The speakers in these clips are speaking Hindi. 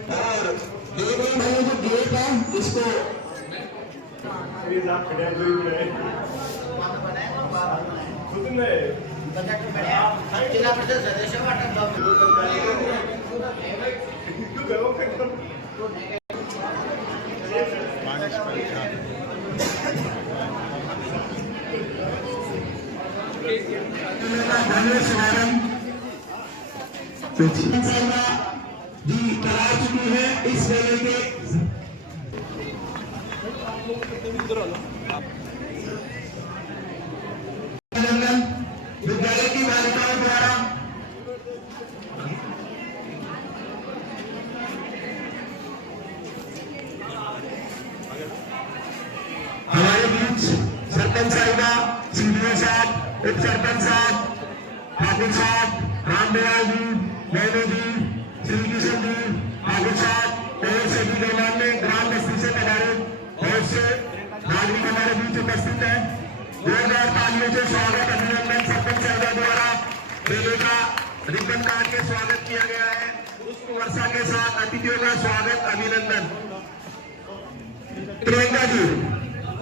और भाई जो गेट है इसको जिला परिषद सदस्य करा चुकी है इस मेले के विद्यालय की बालिकाओं द्वारा हमारे बीच सरपंच साहिबा, सीडीओ साहब, उप सरपंच साहब, ठाकुर साहब, रामदयाल जी, मैनू जी, श्री किशन जी, ठाकुर साहब और सभी गणमान्य ग्राम बस्ती से पधारे बहुत से नागरिक हमारे बीच उपस्थित हैं। जोरदार तालियों से स्वागत अभिनंदन सरपंच साहिबा द्वारा मेले का रिबन काट के स्वागत किया गया है। पुष्प वर्षा के साथ अतिथियों का स्वागत अभिनंदन। प्रियंका जी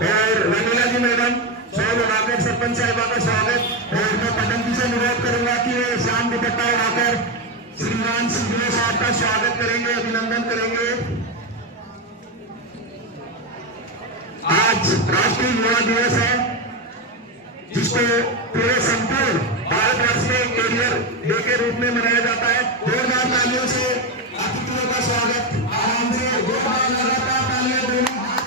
और रमीला जी मैडम सौ लगाकर सरपंच साहिबा का स्वागत। और मैं पटन जी से अनुरोध करूंगा कि वे शाम दुपट्टा उड़ाकर श्रीमान सीडीओ साहब का स्वागत करेंगे, अभिनंदन करेंगे। आज राष्ट्रीय युवा दिवस है जिसको पूरे संपूर्ण भारतवर्ष में कैरियर डे के रूप में मनाया जाता है। जोरदार तालियों से अतिथियों का स्वागत। आराम से जोरदार लगातार तालियां दोनों हाथ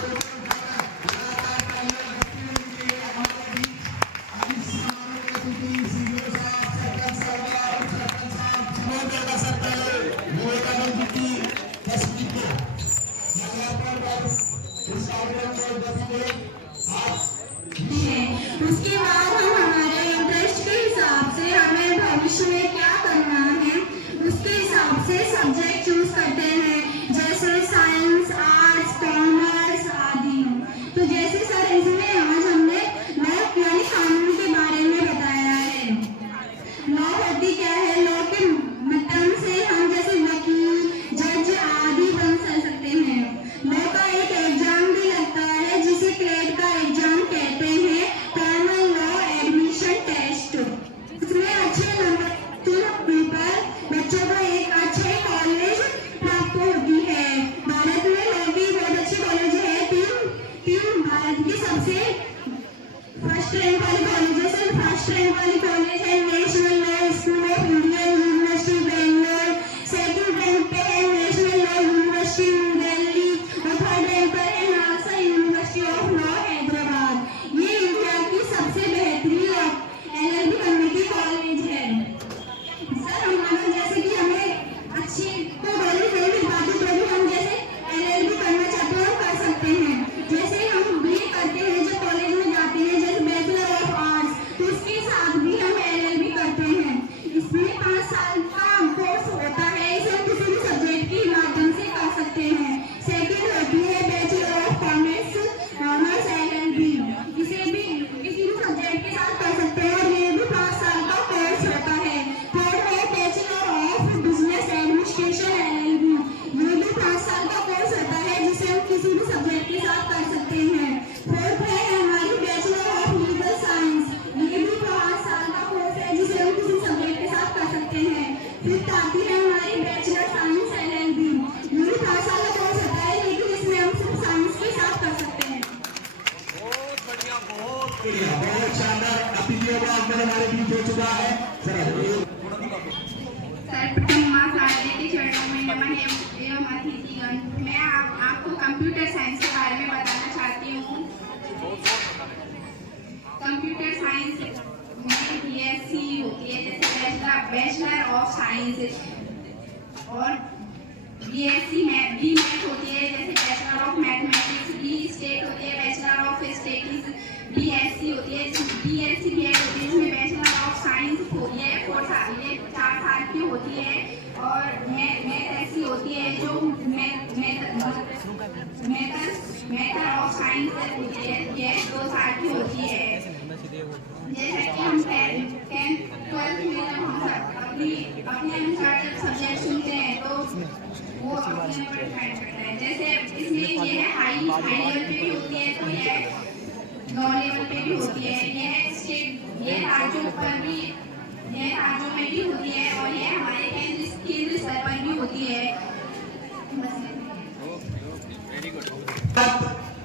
उसके बाद हम हमारे इंटरेस्ट के हिसाब से हमें भविष्य में क्या करना है उसके हिसाब से सब्जेक्ट चूज करते हैं, जैसे साइंस, आर्ट्स, कॉमर्स आदि। तो जैसे सर इसमें आज हमने लॉ यानी कानून के बारे में बताया है। लॉ होती क्या है? लॉ के माध्यम से हम जैसे वकील, जज आदि बन सकते हैं। लॉ का एक एग्जाम भी लगता है जिसे क्लेट का एग्जाम कहते हैं, कॉमन लॉ एडमिशन टेस्ट। इसमें अच्छे नंबर पर बच्चों को एक अच्छे कॉलेज प्राप्त होती है। भारत में लॉ की बहुत अच्छी कॉलेज है। तीन भारत की सबसे फर्स्ट रैंक वाली कॉलेज है national law school of India, university Bangalore. Second rank पे है national law university new Delhi और थर्ड रैंक पर है NALSA university of law Hyderabad. ये इंडिया की सबसे बेहतरीन एलएलबी करने की कॉलेज है। सर हमारा जैसे कि हमें अच्छी तो कॉलेज नहीं मिल पाती तो भी हम जैसे एलएलबी करना चाहते हैं कर सकते हैं। जैसे हम बीए करते हैं जब कॉलेज में जाते हैं जैसे बैचलर ऑफ आर्ट्स, तो उसके साथ भी हम एलएलबी करते हैं। इसमें 5 साल का कोर्स होता है, इसे हम किसी भी सब्जेक्ट के माध्यम से कर सकते हैं। सेकंड होती है बैचलर ऑफ कॉमर्स एलएलबी, इसे भी किसी भी सब्जेक्ट के साथ कर सकते हैं और ये भी 5 साल का कोर्स होता है। थर्ड है bachelor of business administration LLB, ये भी 5 साल का कोर्स होता है जिसे हम किसी भी सब्जेक्ट के साथ कर सकते हैं। फोर्थ है हमारी बैचलर ऑफ लीगल साइंस, ये भी 5 साल का कोर्स है जिसे हम किसी सब्जेक्ट के साथ कर सकते हैं। फिफ्थ आती है हमारी बैचलर साइंस एलएलबी, ये भी 5 साल का कोर्स होता है लेकिन इसमें हम सिर्फ साइंस के साथ कर सकते हैं। बहुत शानदार अतिथियों का आगमन हमारे बीच हो चुका है। सर्वप्रथम मां शारदे के चरणों में नमन एवं अतिथिगण। मैं आपको कंप्यूटर साइंस के बारे में बताना चाहती हूँ। कंप्यूटर साइंस में बीएससी होती है, जैसे बैचलर ऑफ साइंस, और बीएससी में बी मैथ होती है, जैसे bachelor of mathematics. B stat होती है बैचलर ऑफ स्टेटिक्स। बीएससी होती है, बीएससी बीएड होती है जिसमें बैचलर ऑफ साइंस होती है, 4 साल की होती है। और मैथ ऐसी होती है जो मेथड ऑफ साइंस होती है, ये 2 साल की होती है। जैसे कि हम 10th 12th में जब हम अपने अनुसार जब सब्जेक्ट चुनते हैं तो वो वो अपने ऊपर डिपेंड करता है। जैसे इसमें ये है हाई लेवल पे भी होती है, कोई है लो लेवल पे भी होती है, ये स्टेट ये राज्यों पर भी, ये राज्यों में भी होती है और ये हमारे केंद्र स्तर पर भी होती है।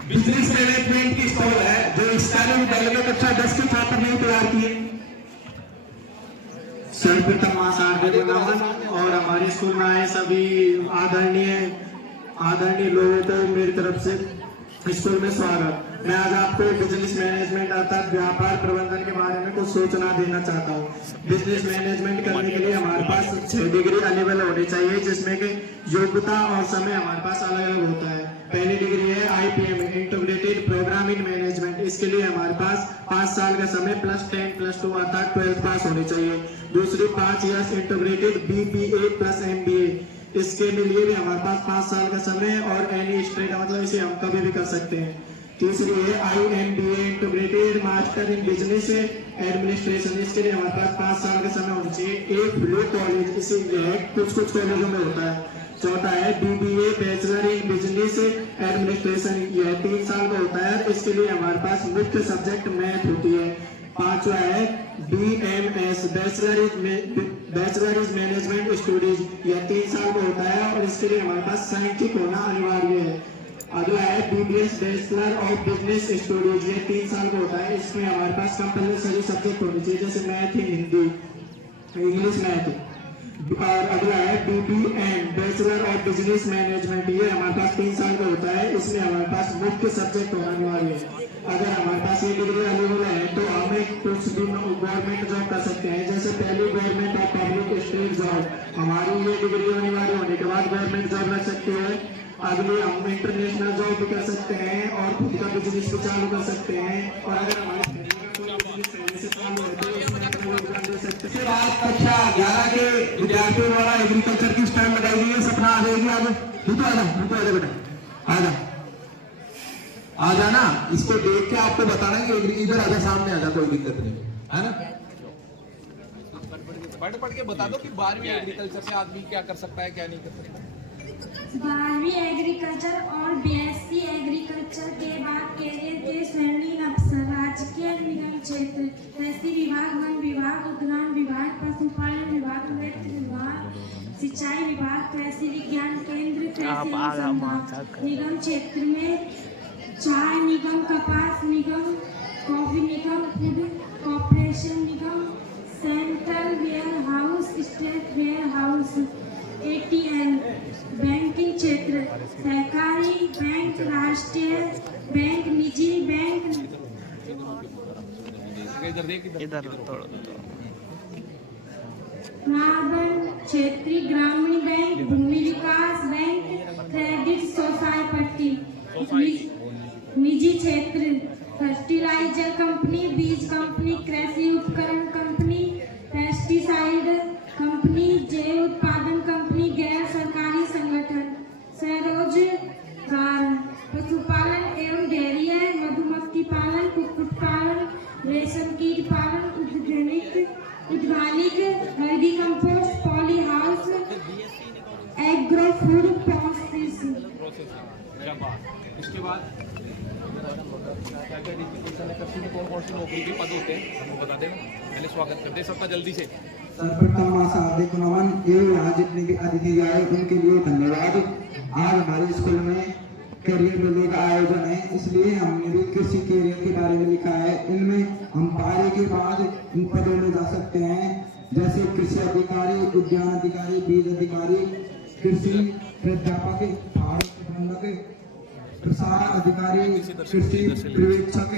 बिजनेस मैनेजमेंट की स्टॉल है जो इस कार्य विद्यालय में कक्षा 10 के छात्र ने तैयार की है। सर्वप्रथम महासागर नमन और हमारे स्कूल में आए सभी आदरणीय लोगों को मेरी तरफ से स्कूल में स्वागत। मैं आज आपको बिजनेस मैनेजमेंट अर्थात व्यापार प्रबंधन के बारे में कुछ सूचना देना चाहता हूँ। बिजनेस मैनेजमेंट करने के लिए हमारे पास 6 डिग्री अवेलेबल होनी चाहिए, जिसमें कि योग्यता और समय हमारे पास अलग अलग होता है। पहली डिग्री है IPM integrated programme in management. इसके लिए हमारे पास 5 साल का समय +10 +2 अर्थात 12th पास होनी चाहिए। दूसरी 5 इयर्स इंटीग्रेटेड BBA + MBA। इसके लिए भी हमारे पास 5 साल का समय और एनी स्ट्रेट मतलब इसे हम कभी भी कर सकते हैं। तीसरी है IMBA integrated master in business administration. इसके लिए हमारे पास 5 साल का समय होना चाहिए। एक ब्लू कॉलेज इसे कुछ कॉलेजों में होता है। चौथा है BBA bachelor in business administration, यह 3 साल का होता है। इसके लिए हमारे पास मुख्य सब्जेक्ट मैथ होती है। पांचवा है BMS bachelor is management studies, यह 3 साल का होता है और इसके लिए हमारे पास साइंटिफिक होना अनिवार्य है। अगला है BBS bachelor of business studies, ये 3 साल का होता है। इसमें हमारे पास कंपलसरी सब्जेक्ट होने चाहिए जैसे मैथ, हिंदी, इंग्लिश, मैथ। और अगला है BBM bachelor of business management, ये हमारे पास 3 साल का होता है। इसमें हमारे पास मुख्य सब्जेक्ट होना अनिवार्य है। अगर हमारे पास ये डिग्री अवेलेबल है तो हम कुछ भी गवर्नमेंट जॉब कर सकते हैं, जैसे पहली government of public state job. हमारी ये डिग्री अनिवार्य होने के बाद गवर्नमेंट जॉब लग सकती है। अगले हम इंटरनेशनल जॉब भी कर सकते हैं और खुद का बिजनेस भी चालू कर सकते हैं। और अगर हमारे इसके बाद कक्षा 11 के विद्यार्थियों द्वारा एग्रीकल्चर की स्टैंड लगाई गई है। सपना आ जाएगी आगे, आजा बेटा, आ जाना। इसको देख के आपको बताना कि इधर आजा, सामने आजा, कोई दिक्कत नहीं है ना। पढ़ के बता दो कि 12वीं एग्रीकल्चर से आदमी क्या कर सकता है, क्या नहीं कर सकता। 12वीं एग्रीकल्चर और BSc एग्रीकल्चर के बाद कैरियर के स्वर्णिम अवसर राजकीय निगम क्षेत्र, कृषि विभाग, वन विभाग, उद्यान विभाग, पशुपालन विभाग, वित्त विभाग, सिंचाई विभाग, कृषि विज्ञान केंद्र, कृषि अनुसंधान निगम क्षेत्र में चाय निगम, कपास निगम, कॉफी निगम, फूड कॉर्पोरेशन निगम, central warehouse, state warehouse, ATL banking क्षेत्र, सहकारी बैंक, राष्ट्रीय बैंक, निजी बैंक, नाबार्ड, क्षेत्रीय ग्रामीण बैंक, भूमि विकास बैंक, क्रेडिट सोसाइटी, निजी क्षेत्र, फर्टिलाइजर कंपनी, बीज कंपनी, कृषि उपकरण कंपनी, पेस्टिसाइड कंपनी, जैव उत्पादन कंपनी, गैर सरकारी संगठन, स्वरोजगार, पशुपालन एवं डेयरी, मधुमक्खी पालन, कुक्कुट पालन, रेशम कीट पालन, उद्यानिक, हल्दी compost, poly house, agro food processing. इसके बाद कौन सी नौकरी के पद होते हैं हमको बता देना, पहले स्वागत करते हैं सबका जल्दी से। सर्वप्रथम हार्दिक नमन एवं यहाँ जितने भी अतिथि आए उनके लिए धन्यवाद। आज हमारे स्कूल में करियर मेले का आयोजन है, इसलिए हमने भी कृषि करियर के बारे में लिखा है। इनमें हम 12वीं के बाद इन पदों में जा सकते हैं, जैसे कृषि अधिकारी, उद्यान अधिकारी, बीज अधिकारी, कृषि प्राध्यापक, खाद्य प्रबंधक, प्रसार अधिकारी, कृषि पर्यवेक्षक,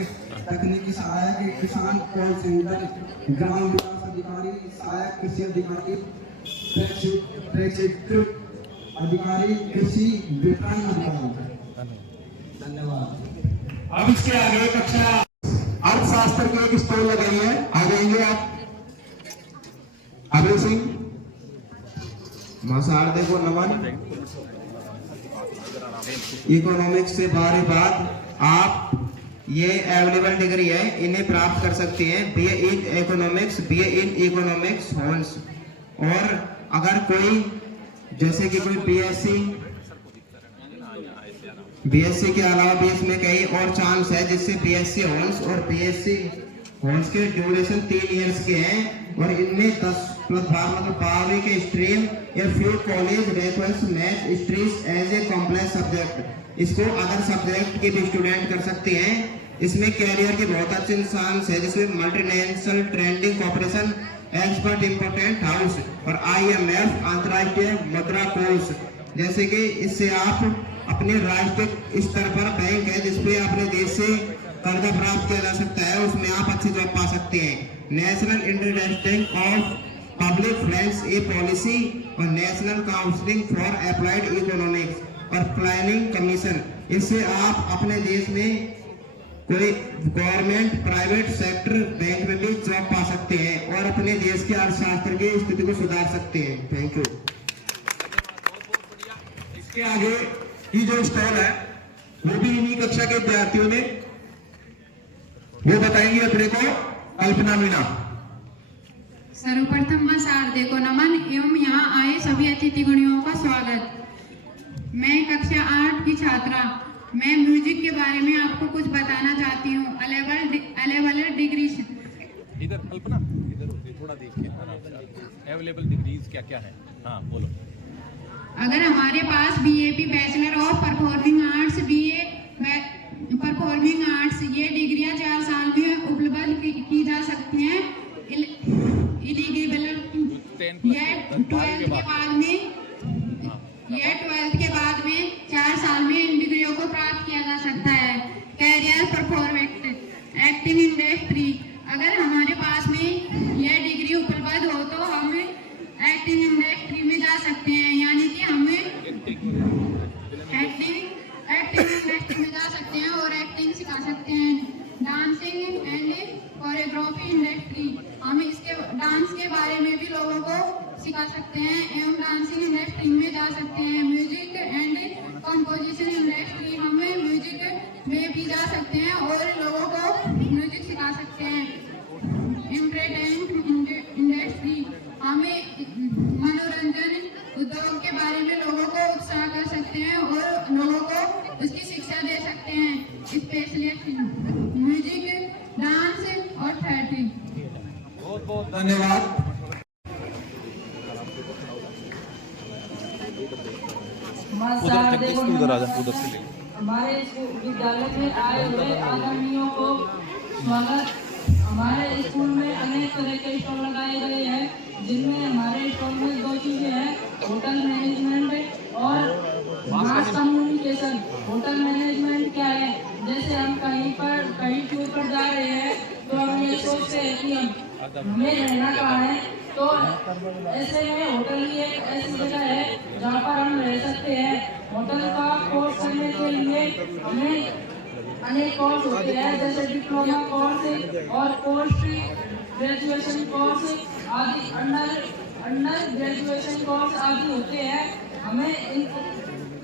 तकनीकी सहायक, किसान कॉल सेंटर, ग्राम विकास अधिकारी, सहायक कृषि अधिकारी, प्रशिक्षण अधिकारी, कृषि विपणन अधिकारी। धन्यवाद। अब इसके आगे कक्षा अर्थशास्त्र की एक स्टॉल लगाई है, आ जाएंगे आप। अभय सिंह, महासारदे को नमन। इकोनॉमिक्स से 12वीं बाद आप ये अवेलेबल डिग्री है, इन्हें प्राप्त कर सकते हैं। BA in economics, BA in economics hons. और अगर कोई जैसे कि कोई बीएससी के अलावा भी इसमें कई और चांस है, जिससे बीएससी हॉर्स और बीएससी हॉर्स के ड्यूरेशन 3 इयर्स के हैं और इनमें 10+12 मतलब 12वीं के स्ट्रीम या few college reference math streams as a complex subject, इसको अदर सब्जेक्ट के भी स्टूडेंट कर सकते हैं। इसमें कैरियर के बहुत अच्छे चांस है, जिसमें multinational trading corporation, expert important house और IMF अंतर्राष्ट्रीय मुद्रा कोष, जैसे कि इससे आप अपने राष्ट्रीय स्तर पर बैंक है जिसपे अपने देश से कर्जा प्राप्त किया जा सकता है, उसमें आप अच्छी जॉब पा सकते हैं। National institute of public finance a policy और national counselling for applied economics और प्लानिंग कमीशन, इससे आप अपने देश में कोई गवर्नमेंट प्राइवेट सेक्टर बैंक में भी जॉब पा सकते हैं और अपने देश के अर्थशास्त्र की स्थिति को सुधार सकते हैं। Thank you. इसके आगे की जो स्टॉल है वो भी इन्हीं कक्षा के विद्यार्थियों ने वो बताएंगे अपने को। कल्पना मीणा। सर्वप्रथम मैं शारदे को नमन एवं यहाँ आए सभी अतिथिगणों का स्वागत। मैं कक्षा 8 की छात्रा, मैं म्यूजिक के बारे में आपको कुछ बताना चाहती हूँ। अवेलेबल डिग्री, इधर कल्पना, इधर थोड़ा देखिए अवेलेबल डिग्रीज क्या क्या है। हाँ बोलो। अगर हमारे पास BAP bachelor of performing arts, BA performing arts, ये डिग्रियां 4 साल में उपलब्ध की जा सकती हैं। एलिजिबल ये 12th के बाद में 4 साल में इन डिग्रियों को प्राप्त किया जा सकता है। कैरियर परफॉर्मेंस, एक्टिंग इंडस्ट्री, अगर हमारे पास में यह डिग्री उपलब्ध हो तो हम एक्टिंग इंडस्ट्री में जा सकते हैं, यानी कि हमें एक्टिंग इंडस्ट्री में जा सकते हैं और एक्टिंग सिखा सकते हैं। डांसिंग एंड कोरियोग्राफी इंडस्ट्री, हम इसके डांस के बारे में भी लोगों को सिखा सकते हैं एवं डांसिंग इंडस्ट्री में जा सकते हैं। म्यूजिक एंड कंपोजिशन इंडस्ट्री, हमें म्यूजिक में भी जा सकते हैं और लोगों को म्यूजिक सिखा सकते हैं। एंटरटेनमेंट इंडस्ट्री, हमें मनोरंजन उद्योग के बारे में लोगों को उत्साह कर सकते हैं और लोगों को उसकी शिक्षा दे सकते हैं। स्पेशली म्यूजिक, डांस और थिएटर। बहुत बहुत धन्यवाद। उधर आजा, उधर से ले। हमारे विद्यालय में आए हुए आदरणीयों को स्वागत। हमारे स्कूल में अनेक तरह के स्टॉल लगाए गए हैं, जिनमें हमारे स्टॉल में 2 चीजें हैं, होटल मैनेजमेंट और मास कम्युनिकेशन। होटल मैनेजमेंट क्या है, जैसे हम कहीं टूर पर जा रहे हैं तो हम ये सोचते हैं कि हमें रहना कहाँ है, तो ऐसे में होटल ही एक ऐसी जगह है जहाँ पर हम रह सकते हैं। होटल का कोर्स करने के लिए हमें अनेक कोर्स होते हैं, जैसे डिप्लोमा कोर्स और पोस्ट ग्रेजुएशन कोर्स आदि, अंडर ग्रेजुएशन कोर्स आदि होते हैं। हमें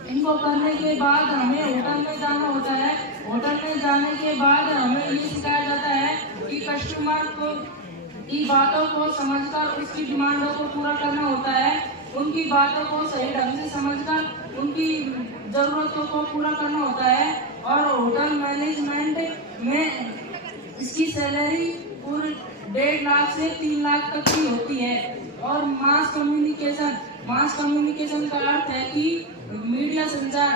इनको करने के बाद हमें होटल में जाना होता है। होटल में जाने के बाद हमें ये सिखाया जाता है कि कस्टमर की बातों को समझकर उसकी डिमांडों को पूरा करना होता है, उनकी बातों को सही ढंग से समझकर उनकी जरूरतों को पूरा करना होता है। और होटल मैनेजमेंट में इसकी सैलरी पूरे 1.5 लाख से 3 लाख तक की होती है। और मास कम्युनिकेशन का अर्थ है कि मीडिया संचार।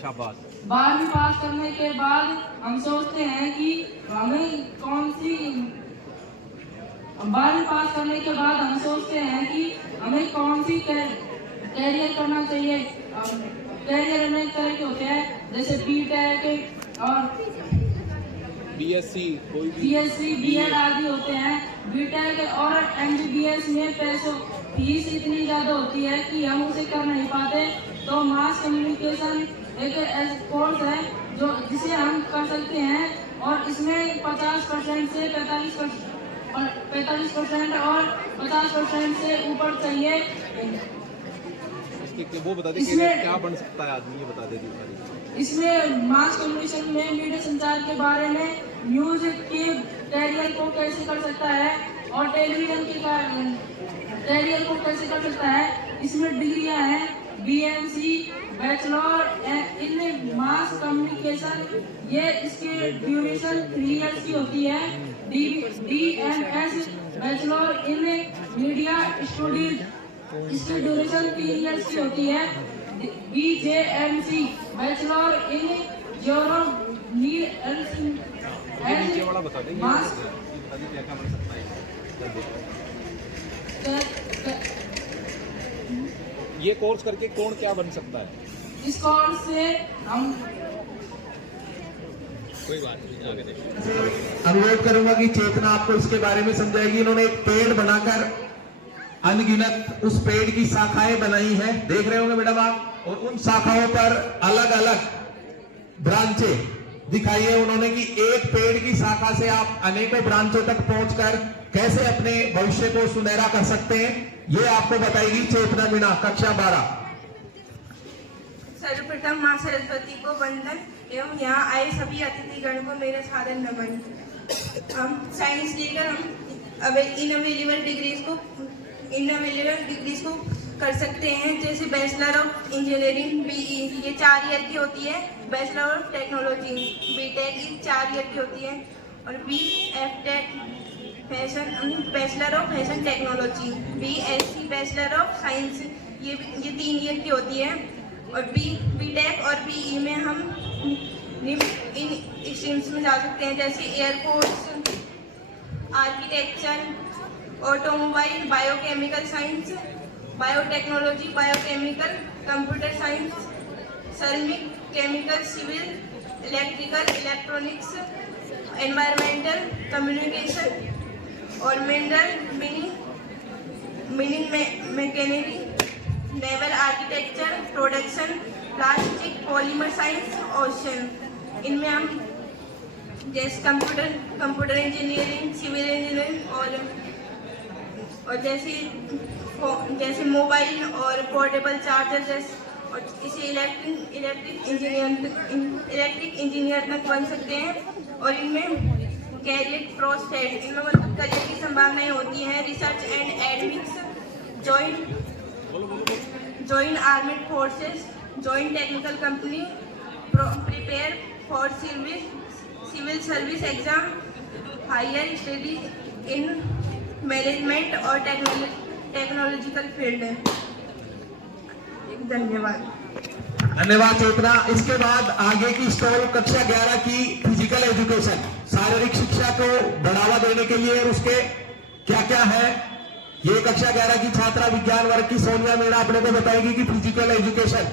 शाबाश। 12वीं पास करने के बाद हम सोचते हैं कि हमें कौन सी 12वीं पास करने के बाद हम सोचते हैं कि हमें कौन सी कैरियर करना चाहिए। कैरियर अनेक तरह के होते हैं, जैसे BTech और BSc, BEd आदि होते हैं। BTech और MBBS में फीस इतनी ज़्यादा होती है कि हम उसे कर नहीं पाते। तो मास कम्युनिकेशन एक ऐसा कोर्स है जिसे हम कर सकते हैं और इसमें 50% से 45% और 50% से ऊपर चाहिए। वो बता दे क्या बन सकता है आदमी, ये बता दे। इसमें मास कम्युनिकेशन में मीडिया संचार के बारे में, न्यूज के कैरियर को कैसे कर सकता है और टेलीविजन के कैरियर को कैसे कर सकता है, इसमें डिग्रियां हैं BMC bachelor in mass communication, ये इसके ड्यूरेशन 3 इयर्स की होती है। DMS bachelor in media studies, इसकी ड्यूरेशन 3 इयर्स की होती है। BJMC बैचलर इन वाला बता देंगे मास क्या क्या बन सकता है। ये कोर्स करके कौन क्या बन सकता है? इस कोर्स से हम कोई बात नहीं, आगे देखिए। अनुरोध करूंगा कि चेतना आपको इसके बारे में समझाएगी। इन्होंने एक पेड़ बनाकर अनगिनत उस पेड़ की शाखाएं बनाई हैं, देख रहे होंगे मैडम आप, और उन शाखाओं पर अलग अलग ब्रांचे दिखाई है उन्होंने कि एक पेड़ की शाखा से आप अनेकों ब्रांचों तक पहुंचकर कैसे अपने भविष्य को सुनहरा कर सकते हैं, ये आपको बताएगी चेतना मीणा, कक्षा 12। सर्वप्रथम मां सरस्वती को वंदन एवं यहाँ आए सभी अतिथिगण को मेरा सादर नमन। हम साइंस लेकर हम इनअवेलेबल डिग्रीज को कर सकते हैं, जैसे बैचलर ऑफ इंजीनियरिंग BE, ये 4 ईयर की होती है। बैचलर ऑफ टेक्नोलॉजी BTech, ये 4 ईयर की होती है। और BFTech bachelor of fashion technology, BSc bachelor of science, ये 3 ईयर की होती है। और BTech और BE में हम इन स्ट्रीम्स में जा सकते हैं, जैसे air force, architecture, automobile, biochemical science, biotechnology, biochemical, computer science, ceramic, chemical, civil, electrical, electronics, environmental, communication और mineral mining mechanical, naval architecture, production, plastic, polymer science, ocean. इनमें हम जैसे कंप्यूटर इंजीनियरिंग, सिविल इंजीनियरिंग और जैसे मोबाइल और पोर्टेबल चार्जर जैसे, और इसे इलेक्ट्रिक इंजीनियर तक बन सकते हैं। और इनमें कैरियर प्रोस्पेक्ट, इनमें मतलब करियर की संभावनाएं होती हैं। Research and academics, join armed forces, join technical company, prepare for civil service exam, higher studies in management और टेक्नोलॉजिकल फील्ड है। धन्यवाद। धन्यवाद चेतना। इसके बाद आगे की स्टॉल कक्षा 11 की फिजिकल एजुकेशन, शारीरिक शिक्षा को बढ़ावा देने के लिए और उसके क्या क्या है, ये कक्षा 11 की छात्रा विज्ञान वर्ग की सोनिया मीणा अपने को बताएगी कि फिजिकल एजुकेशन,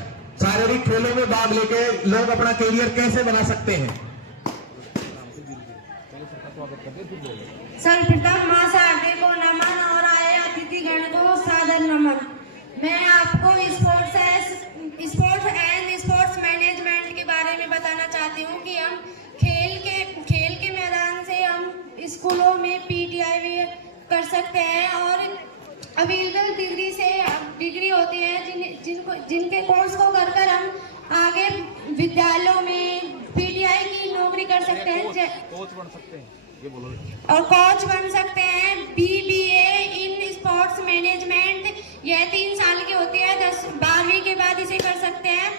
शारीरिक खेलों में भाग लेके लोग अपना करियर कैसे बना सकते हैं। सर्वप्रथम मां शारदे को नमन और आए अतिथिगण को सादर नमन। मैं आपको स्पोर्ट्स एंड स्पोर्ट्स मैनेजमेंट के बारे में बताना चाहती हूँ कि हम खेल के मैदान से हम स्कूलों में PTI भी कर सकते हैं और अवेलेबल डिग्री होती है जिनके कोर्स को कर हम आगे विद्यालयों में PTI की नौकरी कर सकते हैं, कोच बन सकते हैं, ये बोलो, और कोच बन सकते हैं। BBA इन स्पोर्ट्स मैनेजमेंट, यह 3 साल की होती है, 12वीं के बाद इसे कर सकते हैं।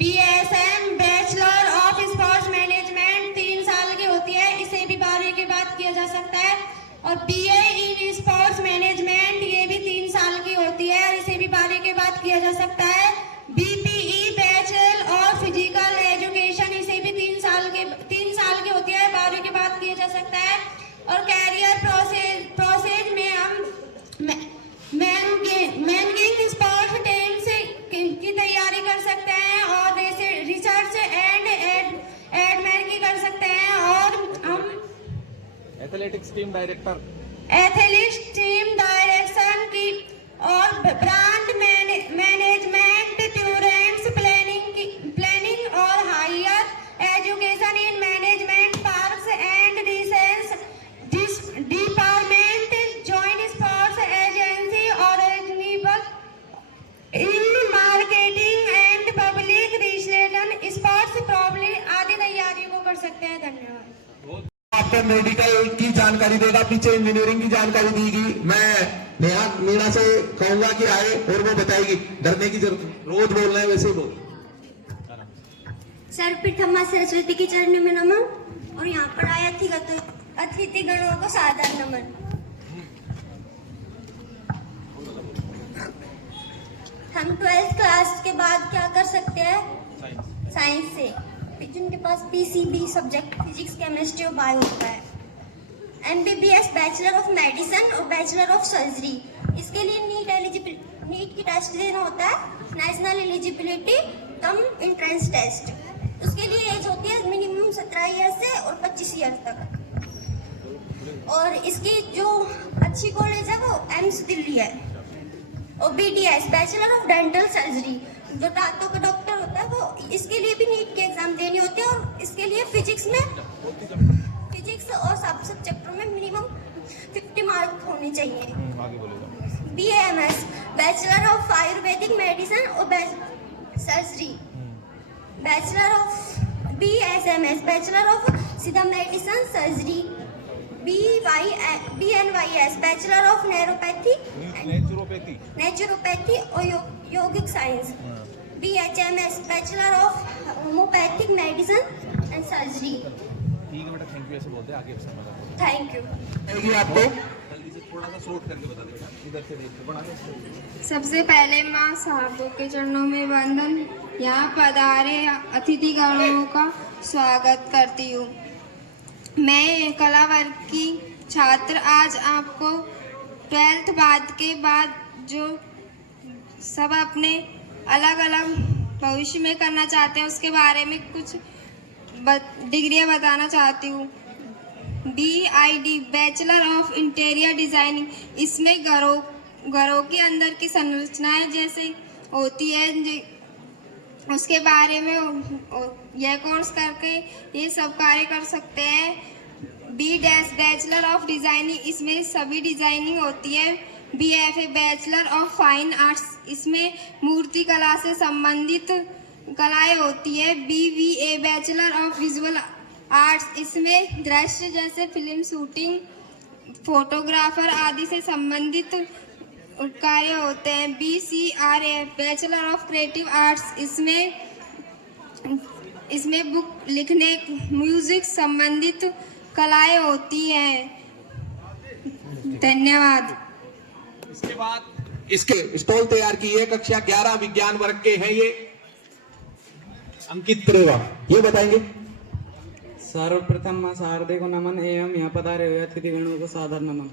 BSM bachelor of sports management 3 साल की होती है, इसे भी 12वीं के बाद किया जा सकता है। और BA इन स्पोर्ट्स मैनेजमेंट, ये भी 3 साल की होती है और इसे भी 12वीं के बाद किया जा सकता है। BPE bachelor of physical education, इसे भी 3 साल की होती है, 12वीं के बाद किया जा सकता है। और कैरियर प्रोसेस में हम मैनगिंग स्पोर्ट्स टीम्स की तैयारी कर सकते हैं और रिसर्च एंड एडमिन की कर सकते हैं। और हम एथलेटिक्स टीम डायरेक्टर की और ब्रांड मैनेजमेंट, टूरेंट्स प्लानिंग और higher education in management, parks and research department, joint sports agency और in marketing and public relation, sports problem आदि तैयारियों को कर सकते हैं। धन्यवाद। आपको मेडिकल की जानकारी देगा, पीछे इंजीनियरिंग की जानकारी देगी। मैं नेहा मीणा से कहूंगा कि आए और वो बताएगी। डरने की जरूरत, रोज बोल रहे हैं वैसे बोल। सर्वप्रथम मां सरस्वती के चरणों में नमन और यहाँ पर आए अतिथि गणों को सादर नमन। हम 12th क्लास के बाद क्या कर सकते हैं? साइंस से, जिनके पास पीसीबी सब्जेक्ट फिजिक्स केमिस्ट्री और बायो होता है। MBBS बैचलर ऑफ मेडिसिन और बैचलर ऑफ सर्जरी, इसके लिए नीट की टेस्ट देना होता है, national eligibility cum entrance test. उसके लिए एज होती है मिनिमम 17 ईयर से और 25 ईयर तक। और इसकी जो अच्छी कॉलेज है वो एम्स दिल्ली है। और BDS bachelor of dental surgery, जो दांतों का डॉक्टर होता है, वो इसके लिए भी नीट के एग्जाम देनी होती है। और इसके लिए फिजिक्स और सब सब्जेक्टों में मिनिमम 50 मार्क होने चाहिए। BAMS bachelor of Ayurvedic medicine और surgery, bachelor of BSMS bachelor of Siddha medicine surgery, BNYS bachelor of naturopathy और yogic science, BHMS bachelor of homeopathic medicine and surgery. ठीक है बेटा, थैंक यू ऐसे बोलते हैं, आगे समझ। Thank you. आपको जल्दी से थोड़ा सा शॉर्ट करके बता देगा, इधर से देख के बढ़ा। सबसे पहले माँ साहबों के चरणों में वंदन। यहाँ पधारे अतिथिगणों का स्वागत करती हूँ। मैं कला वर्ग की छात्र आज आपको 12th बाद के बाद जो सब अपने अलग अलग भविष्य में करना चाहते हैं उसके बारे में कुछ डिग्रियाँ बताना चाहती हूँ। BID bachelor of interior designing, इसमें घरों के अंदर की संरचनाएं जैसे होती है उसके बारे में यह कोर्स करके ये सब कार्य कर सकते हैं। B- बैचलर ऑफ डिजाइनिंग, इसमें सभी डिजाइनिंग होती है। BFA bachelor of fine arts, इसमें मूर्ति कला से संबंधित कलाएं होती है। BVA bachelor of visual arts, इसमें दृश्य जैसे फिल्म शूटिंग, फोटोग्राफर आदि से संबंधित कार्य होते हैं। BCRA bachelor of creative arts, इसमें बुक लिखने म्यूजिक संबंधित कलाएं होती हैं। धन्यवाद। इसके बाद इसके स्टॉल तैयार किए कक्षा 11 विज्ञान वर्ग के हैं। ये अंकित करेगा, ये बताएंगे। सर्वप्रथम मां शारदे को नमन एवं यहाँ पधारे हुए अतिथिगणों को सादर नमन।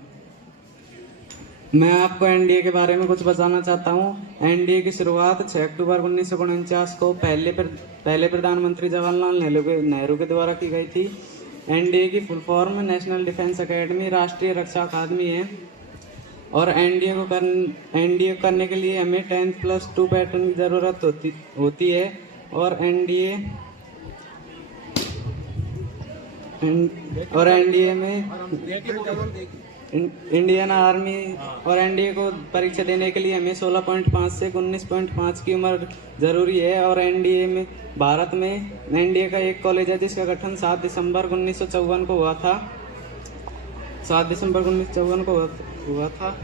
मैं आपको एनडीए के बारे में कुछ बताना चाहता हूँ। एनडीए की शुरुआत 6 अक्टूबर 1949 को पहले प्रधानमंत्री जवाहरलाल नेहरू के द्वारा की गई थी। एनडीए की full form national defence academy, राष्ट्रीय रक्षा अकादमी है। और एनडीए करने के लिए हमें 10+2 पैटर्न की जरूरत होती है। और एनडीए में इंडियन आर्मी और एनडीए को परीक्षा देने के लिए हमें 16.5 से 19.5 की उम्र जरूरी है। और एनडीए में भारत में एनडीए का एक कॉलेज है जिसका गठन 7 दिसंबर 1954 को हुआ था। 7 दिसंबर 1954 को हुआ था।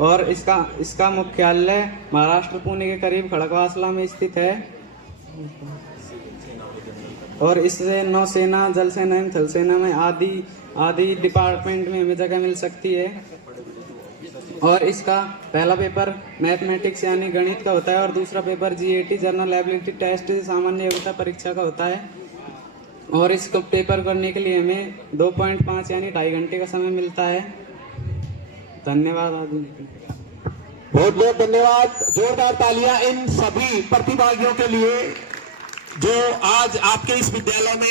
और इसका मुख्यालय महाराष्ट्र पुणे के करीब खड़गवासला में स्थित है। और इससे नौसेना, जल सेना एवं थल सेना में आदि डिपार्टमेंट में हमें जगह मिल सकती है। और इसका पहला पेपर मैथमेटिक्स यानी गणित का होता है और दूसरा paper GAT general ability test सामान्य योग्यता परीक्षा का होता है। और इसको पेपर करने के लिए हमें 2.5 यानी 2.5 घंटे का समय मिलता है। धन्यवाद आदि। बहुत बहुत धन्यवाद। जोरदार तालियां इन सभी प्रतिभागियों के लिए जो आज आपके इस विद्यालय में